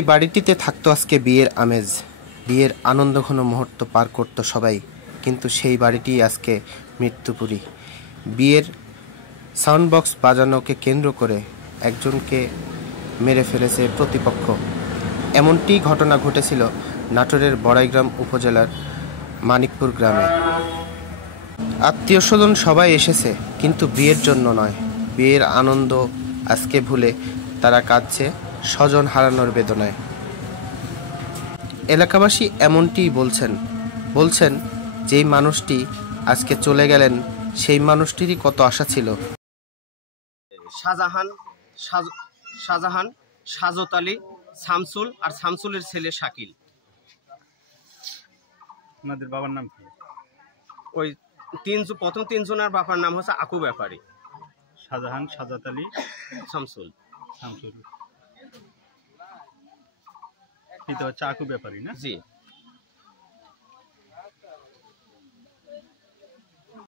এই বাড়িটিতে থাকতো আজকে বিয়ের আমেজ, বিয়ের আনন্দঘন মুহূর্ত পার করতো সবাই, কিন্তু সেই বাড়িটি আজকে মৃত্যুপুরী। বিয়ের সাউন্ড বক্স বাজানোকে কেন্দ্র করে একজনকে মেরে ফেলেছে প্রতিপক্ষ। এমনটি ঘটনা ঘটেছিল নাটোরের বড়াইগ্রাম উপজেলার মানিকপুর গ্রামে। আত্মীয় স্বজন সবাই এসেছে, কিন্তু বিয়ের জন্য নয়। বিয়ের আনন্দ আজকে ভুলে তারা কাঁদছে স্বজন হারানোর বেদনায়। এলাকাবাসী এমনটিই বলছেন যেই মানুষটি আজকে চলে গেলেন সেই মানুষটিরই কত আশা ছিল। শাহজাহান, সাজত আলী, শামসুল আর শামসুলের ছেলে শাকিল। আপনাদের বাবার নাম কি? ওই প্রথম তিনজনের বাবার নাম হচ্ছে আকু ব্যাপারী, শাহজাহান, সাজাত আলী, শামসুল। এটা হচ্ছে আকু ব্যাপারী না? জি।